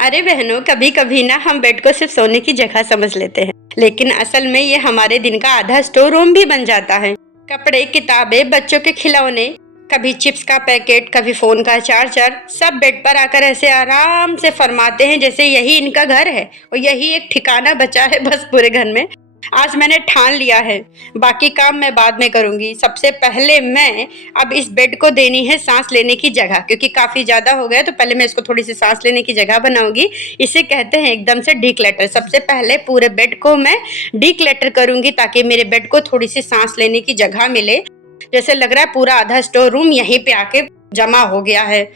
अरे बहनों, कभी कभी ना हम बेड को सिर्फ सोने की जगह समझ लेते हैं, लेकिन असल में ये हमारे दिन का आधा स्टोर रूम भी बन जाता है। कपड़े, किताबें, बच्चों के खिलौने, कभी चिप्स का पैकेट, कभी फोन का चार्जर, सब बेड पर आकर ऐसे आराम से फरमाते हैं जैसे यही इनका घर है और यही एक ठिकाना बचा है बस पूरे घर में। आज मैंने ठान लिया है, बाकी काम मैं बाद में करूंगी। सबसे पहले मैं अब इस बेड को देनी है सांस लेने की जगह, क्योंकि काफी ज्यादा हो गया, तो पहले मैं इसको थोड़ी सी सांस लेने की जगह बनाऊंगी। इसे कहते हैं एकदम से डीक्लटर। सबसे पहले पूरे बेड को मैं डीक्लटर करूंगी ताकि मेरे बेड को थोड़ी सी सांस लेने की जगह मिले। जैसे लग रहा है पूरा आधा स्टोर रूम यहीं पे आके जमा हो गया है।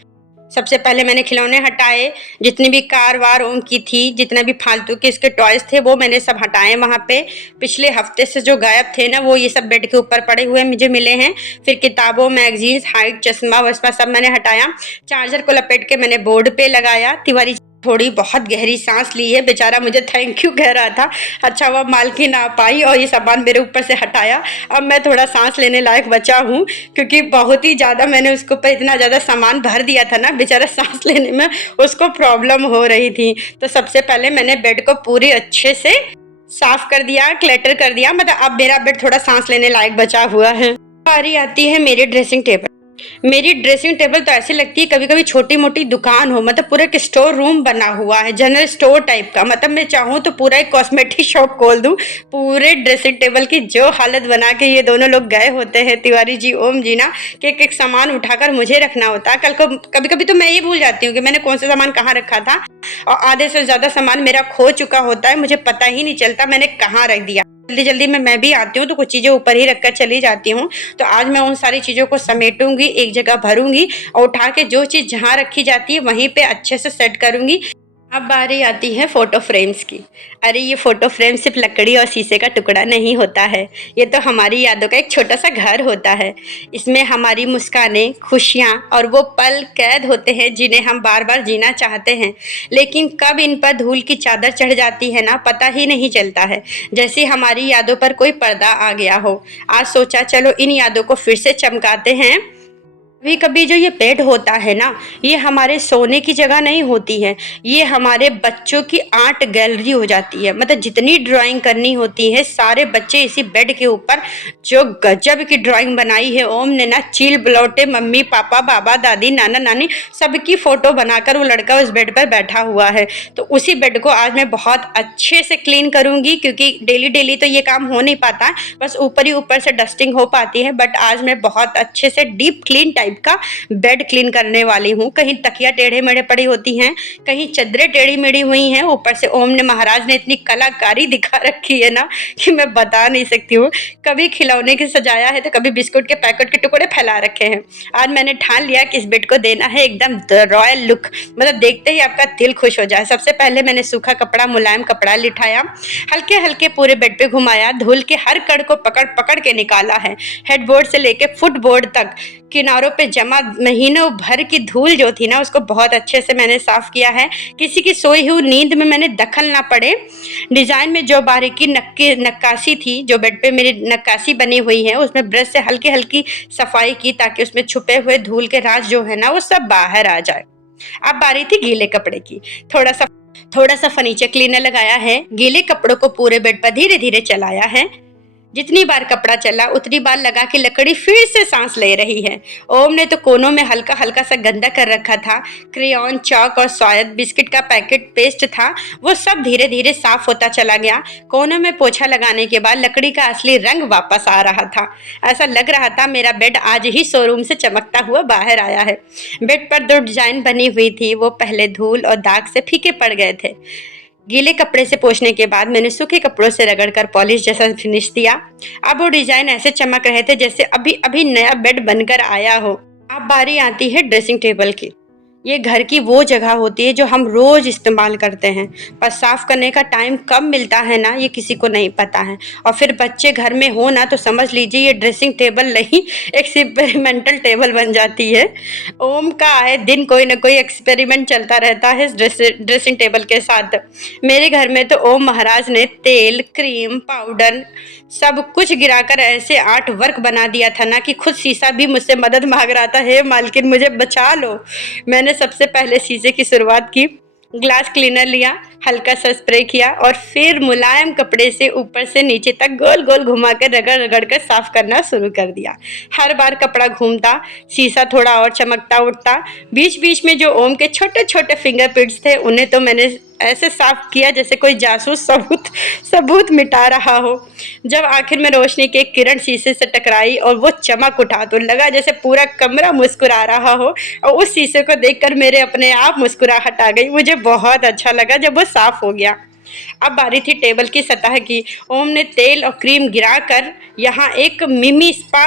सबसे पहले मैंने खिलौने हटाए, जितनी भी कार वार उनकी थी, जितने भी फालतू के इसके टॉयज थे वो मैंने सब हटाए वहाँ पे। पिछले हफ्ते से जो गायब थे ना वो ये सब बेड के ऊपर पड़े हुए मुझे मिले हैं। फिर किताबों, मैगजीन्स, हाइट, चश्मा वश्मा सब मैंने हटाया। चार्जर को लपेट के मैंने बोर्ड पे लगाया। तिवारी थोड़ी बहुत गहरी सांस ली है, बेचारा मुझे थैंक यू कह रहा था। अच्छा हुआ मालकिन आ पाई और ये सामान मेरे ऊपर से हटाया। अब मैं थोड़ा सांस लेने लायक बचा हूँ, क्योंकि बहुत ही ज़्यादा मैंने उसके ऊपर इतना ज़्यादा सामान भर दिया था ना, बेचारा सांस लेने में उसको प्रॉब्लम हो रही थी। तो सबसे पहले मैंने बेड को पूरी अच्छे से साफ कर दिया, क्लटर कर दिया। मतलब अब मेरा बेड थोड़ा सांस लेने लायक बचा हुआ है। बारी आती है मेरी ड्रेसिंग टेबल। मेरी ड्रेसिंग टेबल तो ऐसी लगती है कभी कभी छोटी मोटी दुकान हो, मतलब पूरा एक स्टोर रूम बना हुआ है, जनरल स्टोर टाइप का। मतलब मैं चाहूँ तो पूरा एक कॉस्मेटिक शॉप खोल दूं। पूरे ड्रेसिंग टेबल की जो हालत बना के ये दोनों लोग गए होते हैं, तिवारी जी, ओम जी ना, कि एक सामान उठाकर मुझे रखना होता है। कल को कभी कभी तो मैं ये भूल जाती हूँ कि मैंने कौन सा सामान कहाँ रखा था, और आधे से ज्यादा सामान मेरा खो चुका होता है, मुझे पता ही नहीं चलता मैंने कहाँ रख दिया। जल्दी जल्दी में मैं भी आती हूँ तो कुछ चीजें ऊपर ही रखकर चली जाती हूँ। तो आज मैं उन सारी चीजों को समेटूंगी, एक जगह भरूंगी और उठा के जो चीज जहाँ रखी जाती है वहीं पे अच्छे से सेट करूंगी। अब बारी आती है फोटो फ्रेम्स की। अरे ये फोटो फ्रेम सिर्फ लकड़ी और शीशे का टुकड़ा नहीं होता है, ये तो हमारी यादों का एक छोटा सा घर होता है। इसमें हमारी मुस्कानें, खुशियाँ और वो पल कैद होते हैं जिन्हें हम बार बार जीना चाहते हैं, लेकिन कब इन पर धूल की चादर चढ़ जाती है ना, पता ही नहीं चलता है। जैसे हमारी यादों पर कोई पर्दा आ गया हो। आज सोचा चलो इन यादों को फिर से चमकाते हैं। कभी कभी जो ये बेड होता है ना, ये हमारे सोने की जगह नहीं होती है, ये हमारे बच्चों की आर्ट गैलरी हो जाती है। मतलब जितनी ड्राइंग करनी होती है सारे बच्चे इसी बेड के ऊपर, जो गजब की ड्राइंग बनाई है ओम ने ना, चील बलौटे, मम्मी पापा, बाबा दादी, नाना नानी, सबकी फोटो बनाकर वो लड़का उस बेड पर बैठा हुआ है। तो उसी बेड को आज मैं बहुत अच्छे से क्लीन करूंगी, क्योंकि डेली डेली तो ये काम हो नहीं पाता, बस ऊपर ही ऊपर से डस्टिंग हो पाती है। बट आज मैं बहुत अच्छे से डीप क्लीन टाइप का बेड क्लीन करने वाली हूँ। कहीं तकिया टेढ़े मेढ़े पड़ी होती हैं, कहीं चद्दरें टेढ़ी मेढ़ी हुई हैं, ऊपर से ओम ने, महाराज ने इतनी कलाकारी दिखा रखी है ना कि मैं बता नहीं सकती हूँ। कभी खिलौने के सजाया है तो कभी बिस्कुट के पैकेट के टुकड़े फैला रखे हैं। आज मैंने ठान लिया कि इस बेड को देना है एकदम रॉयल लुक, मतलब देखते ही आपका दिल खुश हो जाए। सबसे पहले मैंने सूखा कपड़ा, मुलायम कपड़ा लिठाया, हल्के हल्के पूरे बेड पे घुमाया, धूल के हर कण को पकड़ पकड़ के निकाला है। हेडबोर्ड से लेके फुटबोर्ड तक किनारों पे जमा महीनों भर की धूल जो थी ना, उसको बहुत अच्छे से मैंने साफ किया है। किसी की सोई हुई नींद में मैंने दखल ना पड़े। डिजाइन में जो बारीकी नक्काशी थी, जो बेड पे मेरी नक्काशी बनी हुई है, उसमें ब्रश से हल्की हल्की सफाई की ताकि उसमें छुपे हुए धूल के राज जो है ना वो सब बाहर आ जाए। अब बारी थी गीले कपड़े की। थोड़ा सा फर्नीचर क्लीनर लगाया है, गीले कपड़ों को पूरे बेड पर धीरे धीरे चलाया है। जितनी बार कपड़ा चला उतनी बार लगा के लकड़ी फिर से सांस ले रही है। ओम ने तो कोनों में हल्का हल्का सा गंदा कर रखा था। क्रेयॉन, चॉक और शायद बिस्किट का पैकेट, पेस्ट था, वो सब धीरे धीरे साफ होता चला गया। कोनों में पोछा लगाने के बाद लकड़ी का असली रंग वापस आ रहा था। ऐसा लग रहा था मेरा बेड आज ही शोरूम से चमकता हुआ बाहर आया है। बेड पर 2 डिजाइन बनी हुई थी, वो पहले धूल और दाग से फीके पड़ गए थे। गीले कपड़े से पोंछने के बाद मैंने सूखे कपड़ों से रगड़कर पॉलिश जैसा फिनिश दिया। अब वो डिजाइन ऐसे चमक रहे थे जैसे अभी अभी नया बेड बनकर आया हो। अब बारी आती है ड्रेसिंग टेबल की। ये घर की वो जगह होती है जो हम रोज इस्तेमाल करते हैं, पर साफ करने का टाइम कब मिलता है ना, ये किसी को नहीं पता है। और फिर बच्चे घर में हो ना तो समझ लीजिए ये ड्रेसिंग टेबल नहीं, एक्सपेरिमेंटल टेबल बन जाती है। ओम का आए दिन कोई ना कोई एक्सपेरिमेंट चलता रहता है इस ड्रेसिंग टेबल के साथ। मेरे घर में तो ओम महाराज ने तेल, क्रीम, पाउडर सब कुछ गिराकर ऐसे आर्ट वर्क बना दिया था ना कि खुद शीशा भी मुझसे मदद मांग रहा था, हे मालकिन मुझे बचा लो। मैंने सबसे पहले शीशे की शुरुआत की। ग्लास क्लीनर लिया, हल्का सा स्प्रे किया और फिर मुलायम कपड़े से ऊपर से नीचे तक गोल गोल घुमा कर रगड़ रगड़ कर साफ करना शुरू कर दिया। हर बार कपड़ा घूमता, शीशा थोड़ा और चमकता उठता। बीच बीच में जो ओम के छोटे छोटे फिंगरप्रिंट्स थे उन्हें तो मैंने ऐसे साफ किया जैसे कोई जासूस सबूत सबूत मिटा रहा हो। जब आखिर में रोशनी की एक किरण शीशे से टकराई और वो चमक उठा तो लगा जैसे पूरा कमरा मुस्कुरा रहा हो, और उस शीशे को देखकर मेरे अपने आप मुस्कुराहट आ गई। मुझे बहुत अच्छा लगा जब वो साफ हो गया। अब बारी थी टेबल की सतह की। ओम ने तेल और क्रीम गिराकर यहाँ एक मिनी स्पा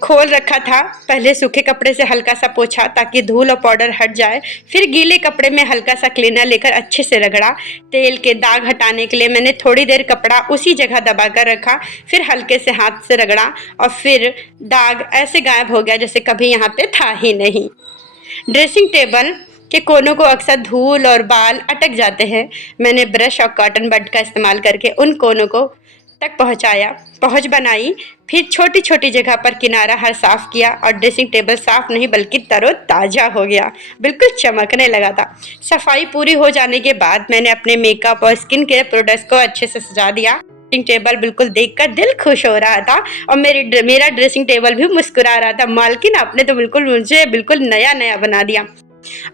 खोल रखा था। पहले सूखे कपड़े से हल्का सा पोंछा ताकि धूल और पाउडर हट जाए, फिर गीले कपड़े में हल्का सा क्लीनर लेकर अच्छे से रगड़ा। तेल के दाग हटाने के लिए मैंने थोड़ी देर कपड़ा उसी जगह दबाकर रखा, फिर हल्के से हाथ से रगड़ा और फिर दाग ऐसे गायब हो गया जैसे कभी यहाँ पे था ही नहीं। ड्रेसिंग टेबल के कोनों को अक्सर धूल और बाल अटक जाते हैं। मैंने ब्रश और कॉटन बड का इस्तेमाल करके उन कोनों को तक पहुंच बनाई, फिर छोटी छोटी जगह पर किनारा हर साफ किया और ड्रेसिंग टेबल साफ नहीं बल्कि तरोताजा हो गया, बिल्कुल चमकने लगा था। सफाई पूरी हो जाने के बाद मैंने अपने मेकअप और स्किन केयर प्रोडक्ट्स को अच्छे से सजा दिया। ड्रेसिंग टेबल बिल्कुल देखकर दिल खुश हो रहा था और मेरा ड्रेसिंग टेबल भी मुस्कुरा रहा था। मालकिन आपने तो मुझे बिल्कुल नया नया बना दिया।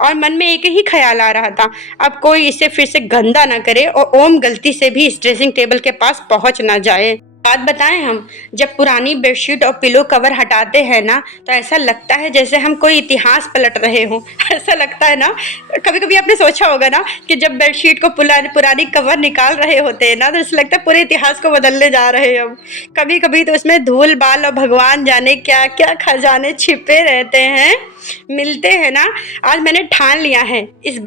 और मन में एक ही ख्याल आ रहा था, अब कोई इसे फिर से गंदा ना करे और ओम गलती से भी इस ड्रेसिंग टेबल के पास पहुंच ना जाए। बात बताएं, हम जब पुरानी बेडशीट और पिलो कवर हटाते हैं ना तो ऐसा लगता है जैसे हम कोई इतिहास पलट रहे हों। ऐसा लगता है ना, कभी कभी आपने सोचा होगा ना कि जब बेडशीट को पुरानी कवर निकाल रहे होते हैं ना तो ऐसा लगता है पूरे इतिहास को बदलने जा रहे हैं हम। कभी कभी तो उसमें धूल बाल और भगवान जाने क्या क्या खजाने छिपे रहते हैं, मिलते हैं ना। आज मैंने ठान लिया है इस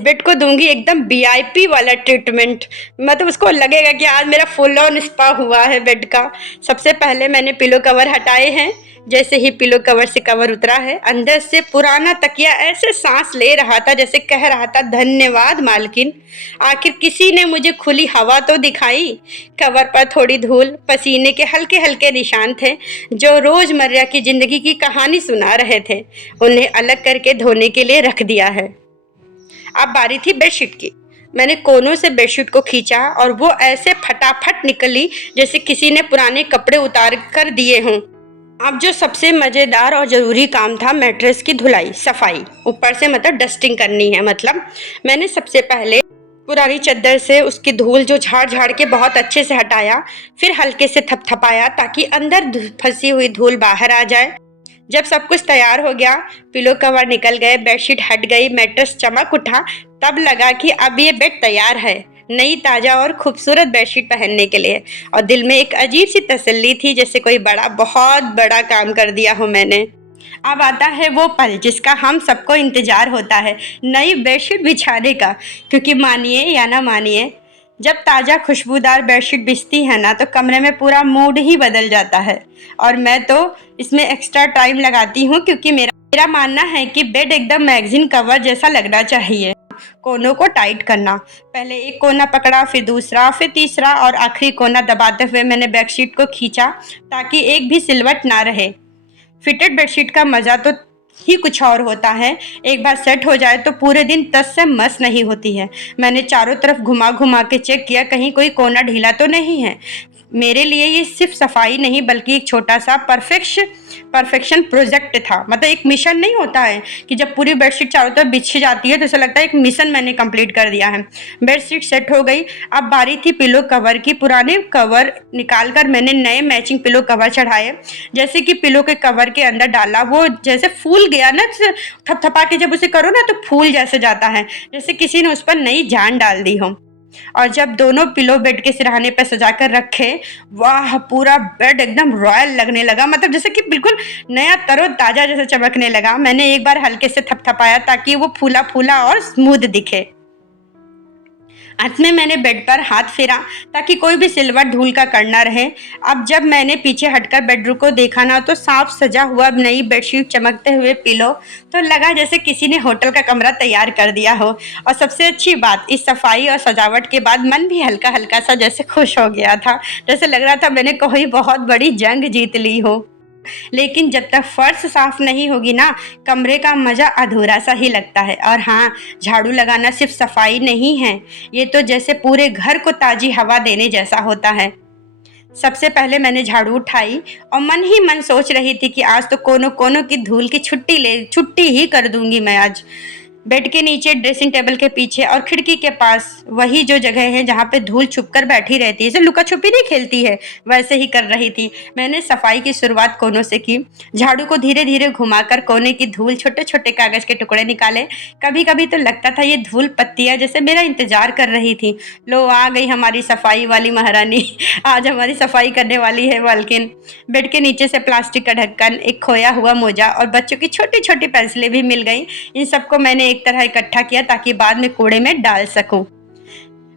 बेड को दूंगी एकदम वीआईपी वाला ट्रीटमेंट। मतलब उसको लगेगा कि आज मेरा फुल ऑन स्पा हुआ है बेड का। सबसे पहले मैंने पिलो कवर हटाए हैं। जैसे ही पिलो कवर से कवर उतरा है, अंदर से पुराना तकिया ऐसे सांस ले रहा था जैसे कह रहा था, धन्यवाद मालकिन, आखिर किसी ने मुझे खुली हवा तो दिखाई। कवर पर थोड़ी धूल, पसीने के हल्के हल्के निशान थे जो रोजमर्रा की जिंदगी की कहानी सुना रहे थे। उन्हें अलग करके धोने के लिए रख दिया है। अब बारी थी बेडशीट की। मैंने कोनों से बेडशीट को खींचा और वो ऐसे फटाफट निकली जैसे किसी ने पुराने कपड़े उतार कर दिए हों। अब जो सबसे मज़ेदार और ज़रूरी काम था, मैट्रेस की धुलाई सफाई, ऊपर से मतलब डस्टिंग करनी है। मतलब मैंने सबसे पहले पुरानी चादर से उसकी धूल जो झाड़ के बहुत अच्छे से हटाया, फिर हल्के से थपथपाया ताकि अंदर फंसी हुई धूल बाहर आ जाए। जब सब कुछ तैयार हो गया, पिलो कवर निकल गए, बेडशीट हट गई, मैट्रेस चमक उठा, तब लगा कि अब ये बेड तैयार है नई ताज़ा और खूबसूरत बेडशीट पहनने के लिए। और दिल में एक अजीब सी तसल्ली थी जैसे कोई बहुत बड़ा काम कर दिया हो मैंने। अब आता है वो पल जिसका हम सबको इंतजार होता है, नई बेडशीट बिछाने का। क्योंकि मानिए या ना मानिए, जब ताज़ा खुशबूदार बेडशीट बिछती है ना तो कमरे में पूरा मूड ही बदल जाता है। और मैं तो इसमें एक्स्ट्रा टाइम लगाती हूँ क्योंकि मेरा मानना है कि बेड एकदम मैगजीन कवर जैसा लगना चाहिए। कोनों को टाइट करना, पहले एक कोना पकड़ा, फिर दूसरा, फिर तीसरा और आखिरी कोना दबाते हुए मैंने बेडशीट को खींचा ताकि एक भी सिलवट ना रहे। फिटेड बेडशीट का मज़ा तो ही कुछ और होता है। एक बार सेट हो जाए तो पूरे दिन तस से मस नहीं होती है। मैंने चारों तरफ घुमा के चेक किया कहीं कोई कोना ढीला तो नहीं है। मेरे लिए ये सिर्फ सफाई नहीं बल्कि एक छोटा सा परफेक्शन प्रोजेक्ट था। मतलब एक मिशन नहीं होता है कि जब पूरी बेडशीट चारों तरफ बिछ जाती है तो ऐसा लगता है एक मिशन मैंने कंप्लीट कर दिया है। बेडशीट सेट हो गई। अब बारी थी पिलो कवर की। पुराने कवर निकालकर मैंने नए मैचिंग पिलो कवर चढ़ाए। जैसे कि पिलो के कवर के अंदर डाला, वो जैसे फूल गया ना, थपथपा के जब उसे करो ना तो फूल जैसे जाता है, जैसे किसी ने उस पर नई जान डाल दी हो। और जब दोनों पिलो बेड के सिरहाने पर सजाकर रखे, वाह, पूरा बेड एकदम रॉयल लगने लगा। मतलब जैसे कि बिल्कुल नया तरोताजा जैसे चमकने लगा। मैंने एक बार हल्के से थपथपाया ताकि वो फूला फूला और स्मूथ दिखे। अंत में मैंने बेड पर हाथ फेरा ताकि कोई भी सिलवट धूल का कण न रहे। अब जब मैंने पीछे हटकर बेडरूम को देखा ना तो साफ सजा हुआ नई बेडशीट, चमकते हुए पिलो, तो लगा जैसे किसी ने होटल का कमरा तैयार कर दिया हो। और सबसे अच्छी बात, इस सफाई और सजावट के बाद मन भी हल्का हल्का सा जैसे खुश हो गया था, जैसे लग रहा था मैंने कोई बहुत बड़ी जंग जीत ली हो। लेकिन जब तक फर्श साफ नहीं होगी ना, कमरे का मज़ा अधूरा सा ही लगता है। और हाँ, झाड़ू लगाना सिर्फ सफाई नहीं है, ये तो जैसे पूरे घर को ताज़ी हवा देने जैसा होता है। सबसे पहले मैंने झाड़ू उठाई और मन ही मन सोच रही थी कि आज तो कोनों कोनों की धूल की छुट्टी ही कर दूंगी मैं आज। बेड के नीचे, ड्रेसिंग टेबल के पीछे और खिड़की के पास, वही जो जगह है जहाँ पे धूल छुपकर बैठी रहती है, जैसे लुका छुपी नहीं खेलती है, वैसे ही कर रही थी। मैंने सफाई की शुरुआत कोनों से की। झाड़ू को धीरे धीरे घुमाकर कोने की धूल, छोटे छोटे कागज के टुकड़े निकाले। कभी कभी तो लगता था ये धूल पत्तियां जैसे मेरा इंतजार कर रही थी। लो, आ गई हमारी सफाई वाली महारानी, आज हमारी सफाई करने वाली है मालकिन। बेड के नीचे से प्लास्टिक का ढक्कन, एक खोया हुआ मोजा और बच्चों की छोटी छोटी पेंसिलें भी मिल गई। इन सबको मैंने एक तरह इकट्ठा किया ताकि बाद में कूड़े में डाल सकूं।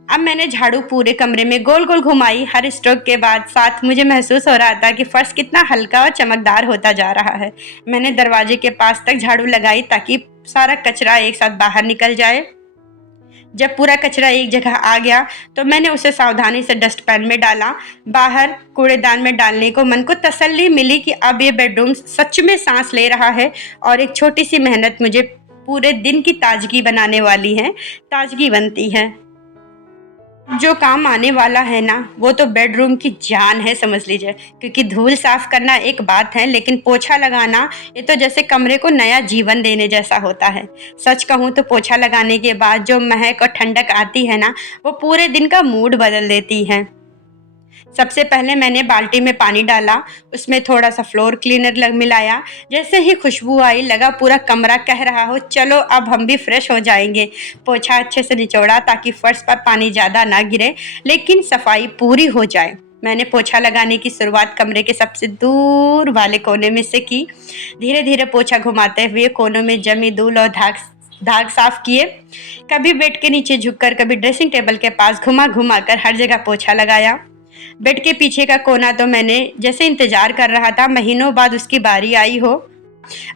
अब मैंने झाड़ू पूरे कमरे में गोल गोल घुमाई। हर स्ट्रोक के बाद साथ मुझे महसूस हो रहा था कि फर्श कितना हल्का और चमकदार होता जा रहा है। मैंने दरवाजे के पास तक झाड़ू लगाई ताकि सारा कचरा एक साथ बाहर निकल जाए। जब पूरा कचरा एक जगह आ गया तो मैंने उसे सावधानी से डस्टबिन में डाला। बाहर कूड़ेदान में डालने को मन को तसल्ली मिली कि अब ये बेडरूम सच में सांस ले रहा है और एक छोटी सी मेहनत मुझे पूरे दिन की ताजगी बनाने वाली है, ताजगी बनती है। जो काम आने वाला है ना, वो तो बेडरूम की जान है समझ लीजिए। क्योंकि धूल साफ करना एक बात है, लेकिन पोछा लगाना ये तो जैसे कमरे को नया जीवन देने जैसा होता है। सच कहूँ तो पोछा लगाने के बाद जो महक और ठंडक आती है ना, वो पूरे दिन का मूड बदल देती है। सबसे पहले मैंने बाल्टी में पानी डाला, उसमें थोड़ा सा फ्लोर क्लीनर मिलाया। जैसे ही खुशबू आई, लगा पूरा कमरा कह रहा हो चलो अब हम भी फ्रेश हो जाएंगे। पोछा अच्छे से निचोड़ा ताकि फर्श पर पानी ज़्यादा ना गिरे, लेकिन सफाई पूरी हो जाए। मैंने पोछा लगाने की शुरुआत कमरे के सबसे दूर वाले कोने में से की। धीरे धीरे पोछा घुमाते हुए कोनों में जमी धूल और दाग साफ किए। कभी बेड के नीचे झुककर, कभी ड्रेसिंग टेबल के पास घुमा घुमा कर हर जगह पोछा लगाया। बेड के पीछे का कोना तो मैंने जैसे इंतजार कर रहा था, महीनों बाद उसकी बारी आई हो।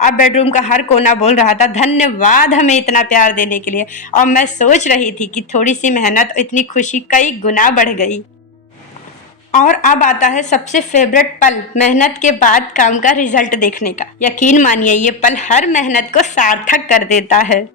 अब बेडरूम का हर कोना बोल रहा था धन्यवाद हमें इतना प्यार देने के लिए। और मैं सोच रही थी कि थोड़ी सी मेहनत, इतनी खुशी कई गुना बढ़ गई। और अब आता है सबसे फेवरेट पल, मेहनत के बाद काम का रिजल्ट देखने का। यकीन मानिए ये पल हर मेहनत को सार्थक कर देता है।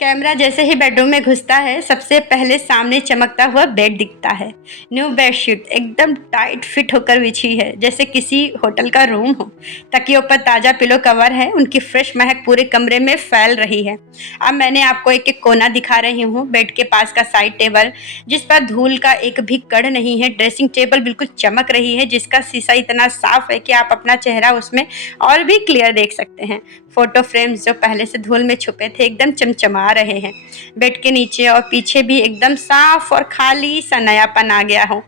कैमरा जैसे ही बेडरूम में घुसता है, सबसे पहले सामने चमकता हुआ बेड दिखता है। न्यू बेडशीट एकदम टाइट फिट होकर बिछी है, जैसे किसी होटल का रूम हो। तकियों पर ताज़ा पिलो कवर है, उनकी फ्रेश महक पूरे कमरे में फैल रही है। अब मैंने आपको एक एक कोना दिखा रही हूँ। बेड के पास का साइड टेबल, जिस पर धूल का एक भी कण नहीं है। ड्रेसिंग टेबल बिल्कुल चमक रही है, जिसका शीशा इतना साफ है कि आप अपना चेहरा उसमें और भी क्लियर देख सकते हैं। फोटो फ्रेम्स जो पहले से धूल में छुपे थे, एकदम चमचमा रहे हैं। बेड के नीचे और पीछे भी एकदम साफ और खाली सा नयापन आ गया हो।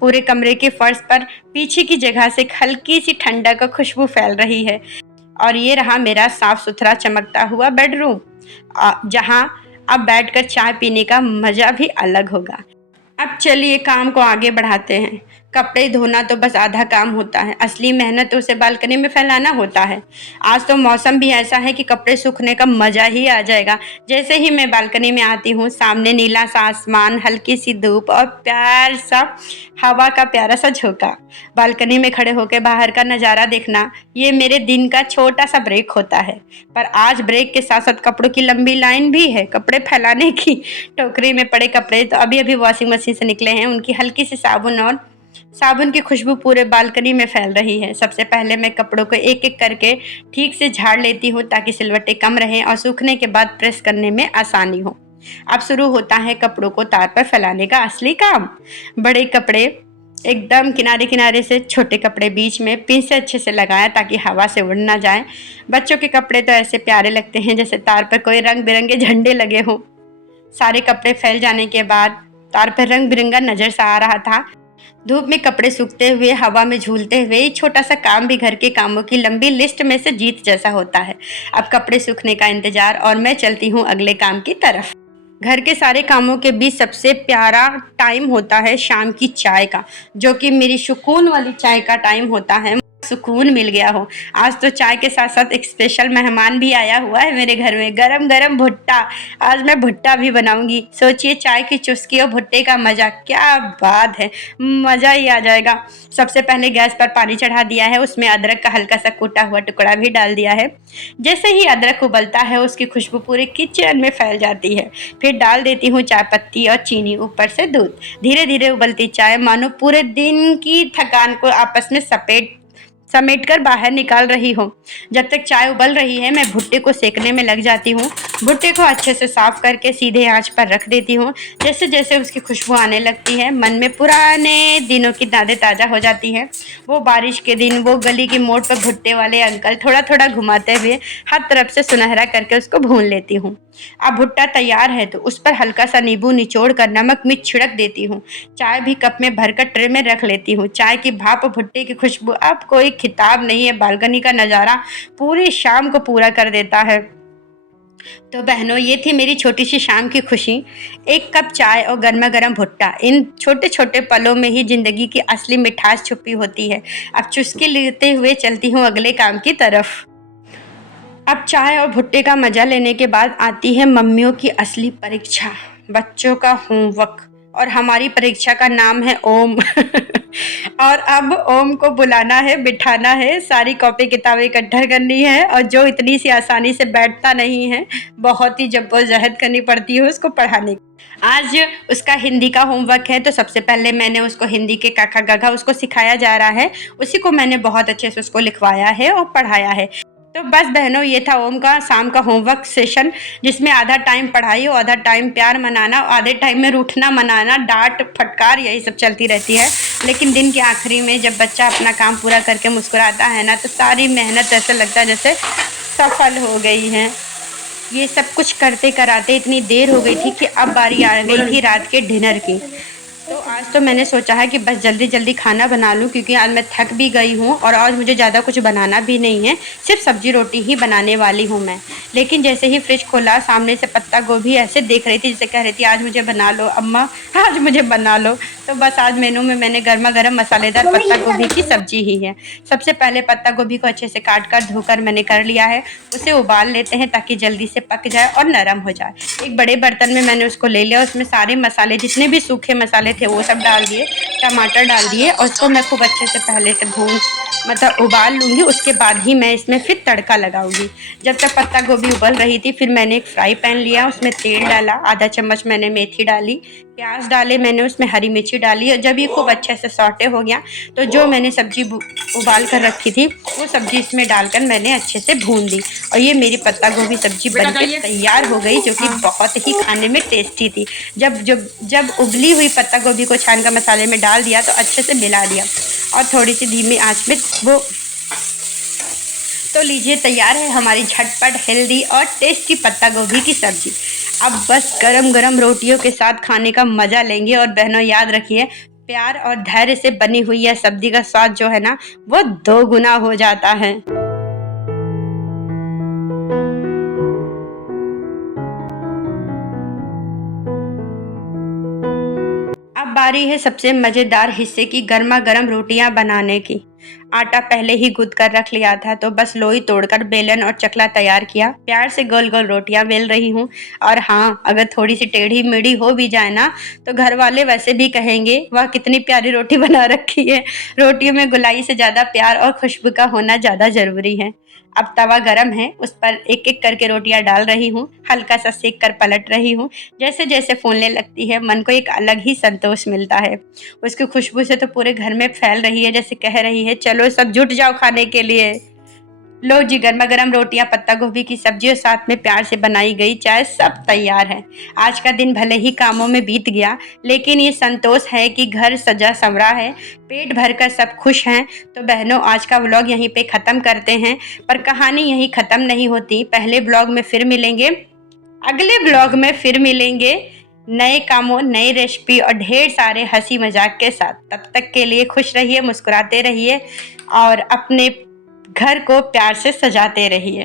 पूरे कमरे के फर्श पर पीछे की जगह से एक हल्की सी ठंडक और खुशबू फैल रही है। और ये रहा मेरा साफ सुथरा चमकता हुआ बेडरूम, जहां अब बैठकर चाय पीने का मजा भी अलग होगा। अब चलिए काम को आगे बढ़ाते हैं। कपड़े धोना तो बस आधा काम होता है, असली मेहनत तो उसे बालकनी में फैलाना होता है। आज तो मौसम भी ऐसा है कि कपड़े सूखने का मज़ा ही आ जाएगा। जैसे ही मैं बालकनी में आती हूँ, सामने नीला सा आसमान, हल्की सी धूप और प्यार सा हवा का प्यारा सा झोंका। बालकनी में खड़े होकर बाहर का नज़ारा देखना, ये मेरे दिन का छोटा सा ब्रेक होता है। पर आज ब्रेक के साथ साथ कपड़ों की लंबी लाइन भी है। कपड़े फैलाने की टोकरी में पड़े कपड़े तो अभी अभी वॉशिंग मशीन से निकले हैं। उनकी हल्की सी साबुन की खुशबू पूरे बालकनी में फैल रही है। सबसे पहले मैं कपड़ों को एक एक करके ठीक से झाड़ लेती हूँ ताकि सिलवटें कम रहें और सूखने के बाद प्रेस करने में आसानी हो। अब शुरू होता है कपड़ों को तार पर फैलाने का असली काम। बड़े कपड़े एकदम किनारे किनारे से, छोटे कपड़े बीच में पिन से अच्छे से लगाया ताकि हवा से उड़ ना जाए। बच्चों के कपड़े तो ऐसे प्यारे लगते हैं जैसे तार पर कोई रंग बिरंगे झंडे लगे हों। सारे कपड़े फैल जाने के बाद तार पर रंग बिरंगा नजर सा आ रहा था। धूप में कपड़े सूखते हुए, हवा में झूलते हुए, ये छोटा सा काम भी घर के कामों की लंबी लिस्ट में से जीत जैसा होता है। अब कपड़े सूखने का इंतजार और मैं चलती हूँ अगले काम की तरफ। घर के सारे कामों के बीच सबसे प्यारा टाइम होता है शाम की चाय का, जो कि मेरी सुकून वाली चाय का टाइम होता है। सुकून मिल गया हो। आज तो चाय के साथ साथ एक स्पेशल मेहमान भी आया हुआ है मेरे घर में, गरम गरम भुट्टा। आज मैं भुट्टा भी बनाऊंगी। सोचिए चाय की चुस्की और भुट्टे का मज़ा, क्या बात है, मज़ा ही आ जाएगा। सबसे पहले गैस पर पानी चढ़ा दिया है, उसमें अदरक का हल्का सा कूटा हुआ टुकड़ा भी डाल दिया है। जैसे ही अदरक उबलता है उसकी खुशबू पूरे किचन में फैल जाती है। फिर डाल देती हूँ चाय पत्ती और चीनी, ऊपर से दूध। धीरे धीरे उबलती चाय मानो पूरे दिन की थकान को आपस में समेट कर बाहर निकाल रही हो। जब तक चाय उबल रही है मैं भुट्टे को सेकने में लग जाती हूँ। भुट्टे को अच्छे से साफ करके सीधे आंच पर रख देती हूँ। जैसे जैसे उसकी खुशबू आने लगती है मन में पुराने दिनों की यादें ताज़ा हो जाती हैं। वो बारिश के दिन, वो गली की मोड़ पर भुट्टे वाले अंकल थोड़ा थोड़ा घुमाते हुए हर तरफ से सुनहरा करके उसको भून लेती हूँ। अब भुट्टा तैयार है तो उस पर हल्का सा नींबू निचोड़ कर नमक मिर्च छिड़क देती हूँ। चाय भी कप में भरकर ट्रे में रख लेती हूँ। चाय की भाप और भुट्टे की खुशबू अब कोई खिताब नहीं है। बालकनी का नज़ारा पूरी शाम को पूरा कर देता है। तो बहनों, ये थी मेरी छोटी सी शाम की खुशी। एक कप चाय और गर्मा गर्म भुट्टा, इन छोटे छोटे पलों में ही जिंदगी की असली मिठास छुपी होती है। अब चुस्की लेते हुए चलती हूँ अगले काम की तरफ। अब चाय और भुट्टे का मज़ा लेने के बाद आती है मम्मियों की असली परीक्षा, बच्चों का होमवर्क। और हमारी परीक्षा का नाम है ओम। और अब ओम को बुलाना है, बिठाना है, सारी कॉपी किताबें इकट्ठा करनी है, और जो इतनी सी आसानी से बैठता नहीं है, बहुत ही जद्दोजहद करनी पड़ती है उसको पढ़ाने की। आज उसका हिंदी का होमवर्क है, तो सबसे पहले मैंने उसको हिंदी के काका गघा उसको सिखाया जा रहा है। उसी को मैंने बहुत अच्छे से उसको लिखवाया है और पढ़ाया है। तो बस बहनों, ये था ओम का शाम का होमवर्क सेशन, जिसमें आधा टाइम पढ़ाई और आधा टाइम प्यार मनाना, और आधे टाइम में रूठना मनाना, डांट फटकार, यही सब चलती रहती है। लेकिन दिन के आखिरी में जब बच्चा अपना काम पूरा करके मुस्कुराता है ना, तो सारी मेहनत ऐसे लगता है जैसे सफल हो गई है। ये सब कुछ करते कराते इतनी देर हो गई थी कि अब बारी आ गई थी रात के डिनर की। तो आज तो मैंने सोचा है कि बस जल्दी जल्दी खाना बना लूँ, क्योंकि आज मैं थक भी गई हूँ और आज मुझे ज़्यादा कुछ बनाना भी नहीं है, सिर्फ सब्जी रोटी ही बनाने वाली हूँ मैं। लेकिन जैसे ही फ्रिज खोला, सामने से पत्ता गोभी ऐसे देख रही थी जैसे कह रही थी आज मुझे बना लो अम्मा, आज मुझे बना लो। तो बस आज मेनू में मैंने गर्मा गर्म मसालेदार पत्ता गोभी की सब्जी ही है। सबसे पहले पत्ता गोभी को अच्छे से काट कर धोकर मैंने कर लिया है। उसे उबाल लेते हैं ताकि जल्दी से पक जाए और नरम हो जाए। एक बड़े बर्तन में मैंने उसको ले लिया, उसमें सारे मसाले, जितने भी सूखे मसाले थे वो सब डाल दिए, टमाटर डाल दिए, और उसको मैं खूब अच्छे से पहले से उबाल लूँगी। उसके बाद ही मैं इसमें फिर तड़का लगाऊंगी। जब तक पत्ता गोभी उबल रही थी, फिर मैंने एक फ्राई पैन लिया, उसमें तेल डाला, आधा चम्मच मैंने मेथी डाली, प्याज डाले मैंने, उसमें हरी मिर्ची डाली, और जब ये खूब अच्छे से सौटे हो गया तो जो मैंने सब्जी उबाल कर रखी थी वो सब्जी इसमें डालकर मैंने अच्छे से भून दी, और ये मेरी पत्ता गोभी सब्जी बनके तैयार हो गई, जो कि बहुत ही खाने में टेस्टी थी। जब उबली हुई पत्ता गोभी को छान कर मसाले में डाल दिया तो अच्छे से मिला दिया, और थोड़ी सी धीमी आंच में वो, तो लीजिए तैयार है हमारी झटपट, हेल्दी और टेस्टी पत्ता गोभी की सब्जी। अब बस गरम गरम रोटियों के साथ खाने का मज़ा लेंगे। और बहनों, याद रखिए, प्यार और धैर्य से बनी हुई यह सब्जी का स्वाद जो है ना, वो 2 गुना हो जाता है। अब बारी है सबसे मज़ेदार हिस्से की, गर्मा गर्म रोटियां बनाने की। आटा पहले ही गूंथ कर रख लिया था, तो बस लोई तोड़कर बेलन और चकला तैयार किया। प्यार से गोल गोल रोटियां बेल रही हूँ। और हाँ, अगर थोड़ी सी टेढ़ी मेढ़ी हो भी जाए ना, तो घर वाले वैसे भी कहेंगे वाह कितनी प्यारी रोटी बना रखी है। रोटियों में गुलाई से ज़्यादा प्यार और खुशबू का होना ज़्यादा ज़रूरी है। अब तवा गरम है, उस पर एक एक करके रोटियां डाल रही हूँ, हल्का सा सेक कर पलट रही हूँ। जैसे जैसे फूलने लगती है, मन को एक अलग ही संतोष मिलता है। उसकी खुशबू से तो पूरे घर में फैल रही है, जैसे कह रही है चलो सब जुट जाओ खाने के लिए। लो जी, गर्मा गर्म रोटियां, पत्ता गोभी की सब्जी और साथ में प्यार से बनाई गई चाय, सब तैयार है। आज का दिन भले ही कामों में बीत गया, लेकिन ये संतोष है कि घर सजा संवरा है, पेट भरकर सब खुश हैं। तो बहनों, आज का व्लॉग यहीं पे ख़त्म करते हैं, पर कहानी यहीं ख़त्म नहीं होती। पहले ब्लॉग में फिर मिलेंगे, अगले ब्लॉग में फिर मिलेंगे, नए कामों, नई रेसिपी और ढेर सारे हंसी मजाक के साथ। तब तक के लिए खुश रहिए, मुस्कुराते रहिए और अपने घर को प्यार से सजाते रहिए।